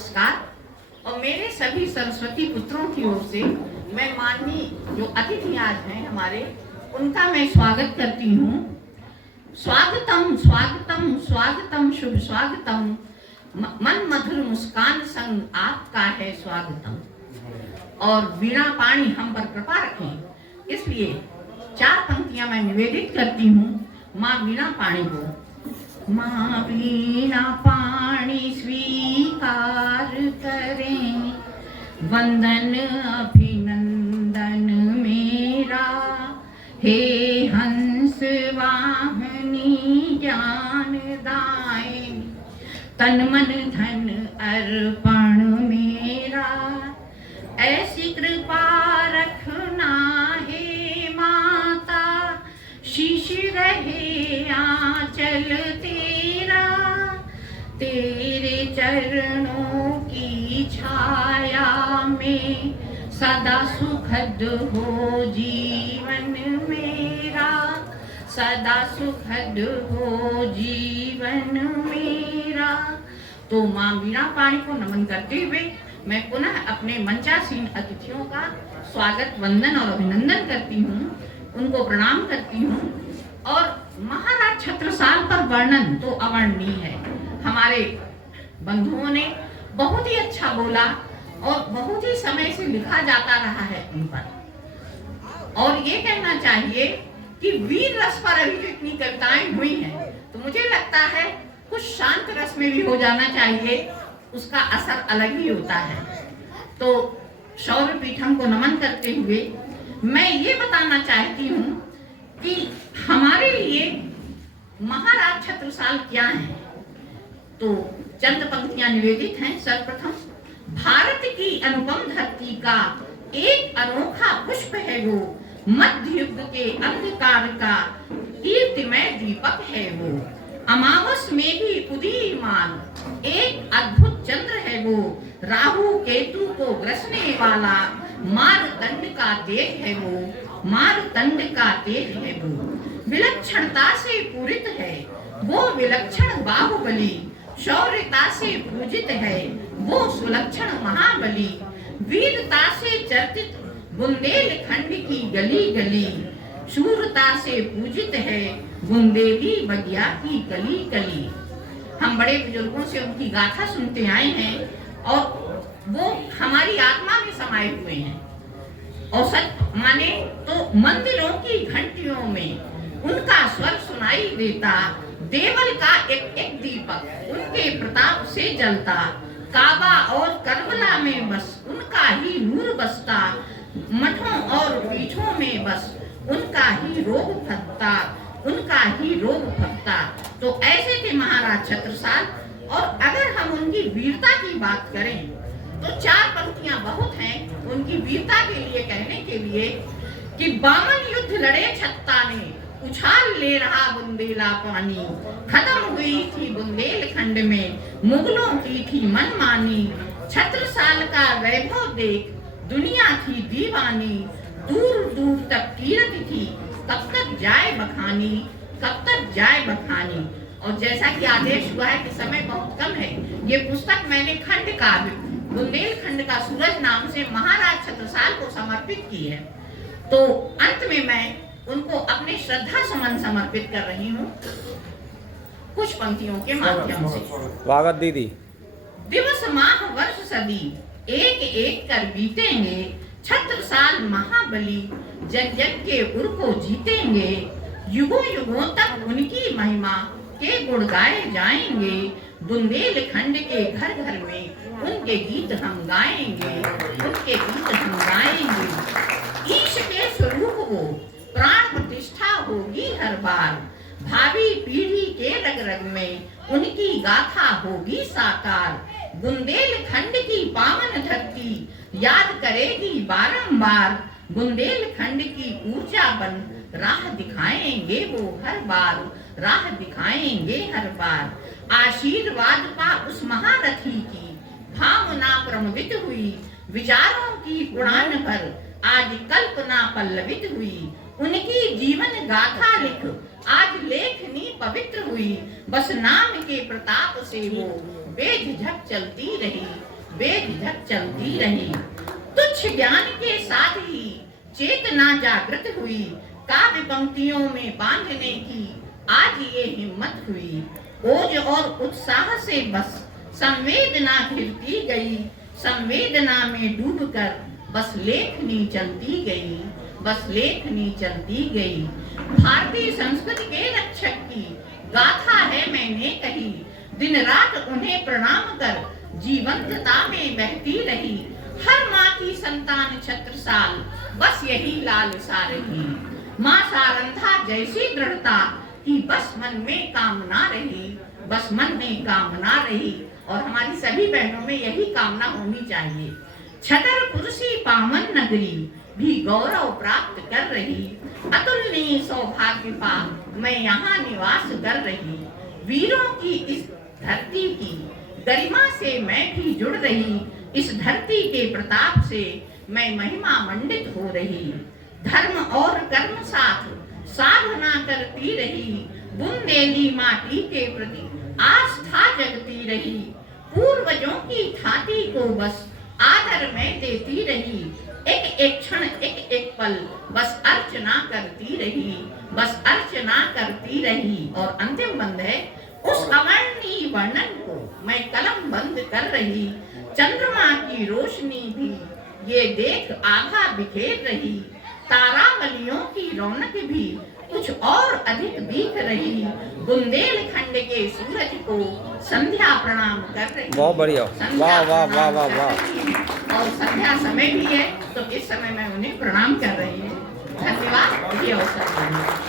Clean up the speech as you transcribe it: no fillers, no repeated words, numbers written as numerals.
नमस्कार। और मेरे सभी सरस्वती पुत्रों की ओर से मैं माननीय जो अतिथि आज हैं हमारे, उनका मैं स्वागत करती हूँ। स्वागतम स्वागतम स्वागतम शुभ स्वागतम, मन मधुर मुस्कान संग आपका है स्वागतम। और वीणा पाणी हम पर कृपा रखें, इसलिए 4 पंक्तियां मैं निवेदित करती हूँ माँ वीणा पाणी को। माँ वीणा पाणी स्वीकार करें, वंदन अभिनंदन मेरा, हे हंस वाहनी ज्ञान दायिनी, तन मन धन अर्पण मेरा। ऐसी कृपा रखना हे माता, शीश रहे आंचल तेरा, तेरे चरणों की छाया में सदा सुखद हो जीवन मेरा, सदा सुखद हो जीवन मेरा। तो माँ वीणा पाणी को नमन करते हुए मैं पुनः अपने मंचासीन अतिथियों का स्वागत, वंदन और अभिनंदन करती हूँ, उनको प्रणाम करती हूँ। और महाराज छत्रसाल पर वर्णन तो अवर्णनीय है। हमारे बंधुओं ने बहुत ही अच्छा बोला और बहुत ही समय से लिखा जाता रहा है उन पर। और ये कहना चाहिए कि वीर रस पर अभी जो इतनी कविताएं हुई हैं, तो मुझे लगता है कुछ शांत रस में भी हो जाना चाहिए, उसका असर अलग ही होता है। तो शौर्य पीठम को नमन करते हुए मैं ये बताना चाहती हूँ कि हमारे लिए महाराज छत्रसाल क्या हैं। तो चंद पंक्तियां निवेदित हैं। सर्वप्रथम, भारत की अनुपम धरती का एक अनोखा पुष्प है वो, मध्य युग के अंधकार का कीर्तिमय दीपक है वो, अमावस में भी उदीयमान एक अद्भुत चंद्र है वो, राहु केतु को ग्रसने वाला मारतंड का तेज है वो, मारतंड का तेज है वो, विलक्षणता से पूरित है वो विलक्षण बाहुबली, शौर्यता से पूजित है वो सुलक्षण महाबली, वीरता से चर्चित बुंदेलखंड की गली गली, शूरता से पूजित है बुंदेली बगिया की गली गली। हम बड़े बुजुर्गों से उनकी गाथा सुनते आए हैं और वो हमारी आत्मा में समाये हुए हैं। और सच माने तो मंदिरों की घंटियों में उनका स्वर सुनाई देता, देवल का एक एक दीपक उनके प्रताप से जलता, काबा और करबला में बस उनका ही नूर बसता, मठों और पीठों में बस उनका ही रोग फटता, उनका ही रोग फटता। तो ऐसे थे महाराज छत्रसाल। और अगर हम उनकी वीरता की बात करें तो 4 पंक्तियां बहुत हैं उनकी वीरता के लिए कहने के लिए कि बामन युद्ध लड़े छत्ता ने, उछाल ले रहा बुंदेला पानी, खत्म हुई थी बुंदेलखंड में मुगलों की थी मनमानी, छत्रसाल का वैभव देख दुनिया थी दीवानी, दूर दूर तक कीर्ति थी कब तक जाए बखानी, कब तक जाए बखानी। और जैसा कि आदेश हुआ है कि समय बहुत कम है, ये पुस्तक मैंने खंड काव्य बुंदेलखंड का सूरज नाम से महाराज छत्रसाल को समर्पित की है। तो अंत में मैं उनको अपने श्रद्धा सुमन समर्पित कर रही हूँ कुछ पंक्तियों के माध्यम से। स्वागत दीदी। दिवस माह वर्ष सदी एक एक कर बीतेंगे, छत्रसाल महाबली जग जग के उर को जीतेंगे, युगों युगों तक उनकी महिमा के गुण गाए जाएंगे, बुंदेलखंड के घर घर में उनके गीत हम गाएंगे, उनके गीत हम गाएंगे। ईश के स्वरूप वो प्राण प्रतिष्ठा होगी हर बार, भावी पीढ़ी के रग रग में उनकी गाथा होगी साकार, बुंदेलखंड की पावन धरती याद करेगी बारंबार, बुंदेलखंड की ऊर्जा बन राह दिखाएंगे वो हर बार, राह दिखाएंगे हर बार। आशीर्वाद पा उस महारथी की भावना प्रमवित हुई, विचारों की उड़ान पर आज कल्पना पल्लवित हुई, उनकी जीवन गाथा लिख आज लेखनी पवित्र हुई, बस नाम के प्रताप से वो बेझिझक चलती रही, बेझिझक चलती रही। तुच्छ ज्ञान के साथ ही चेतना जागृत हुई, काव्य पंक्तियों में बांधने की आज ये हिम्मत हुई। ओज और उत्साह से बस संवेदना घिरती गई, संवेदना में डूबकर बस लेखनी चलती गई, बस लेखनी चलती गई। भारतीय संस्कृति के रक्षक की गाथा है मैंने कही, दिन रात उन्हें प्रणाम कर जीवंतता में बहती रही। हर माँ की संतान छत्रसाल बस यही लालसा रही। माँ सारंधा जैसी दृढ़ता कि बस मन में कामना रही, बस मन में कामना रही। और हमारी सभी बहनों में यही कामना होनी चाहिए। छतरपुर सी पावन नगरी भी गौरव प्राप्त कर रही, अतुलनीय सौभाग्य पा मैं यहाँ निवास कर रही। वीरों की इस धरती की गरिमा से मैं भी जुड़ रही, इस धरती के प्रताप से मैं महिमा मंडित हो रही। धर्म और कर्म साथ साधना करती रही, बुंदेली माटी के प्रति आस्था जगती रही। पूर्वजों की थाती को बस आदर में देती रही, एक एक क्षण एक एक पल बस अर्चना करती रही, बस अर्चना करती रही। और अंतिम बंद है, उस अवर्णीय वर्णन को मैं कलम बंद कर रही। चंद्रमा की रोशनी भी ये देख आभा बिखेर रही, तारावलियों की रौनक भी कुछ और अधिक दिख रही। बुंदेलखंड के सूरज को संध्या प्रणाम कर रही। बहुत बढ़िया, वाह वाह वाह वाह वाह। और संध्या समय भी है तो इस समय मैं उन्हें प्रणाम कर रही हूँ। धन्यवाद ये अवसर देने।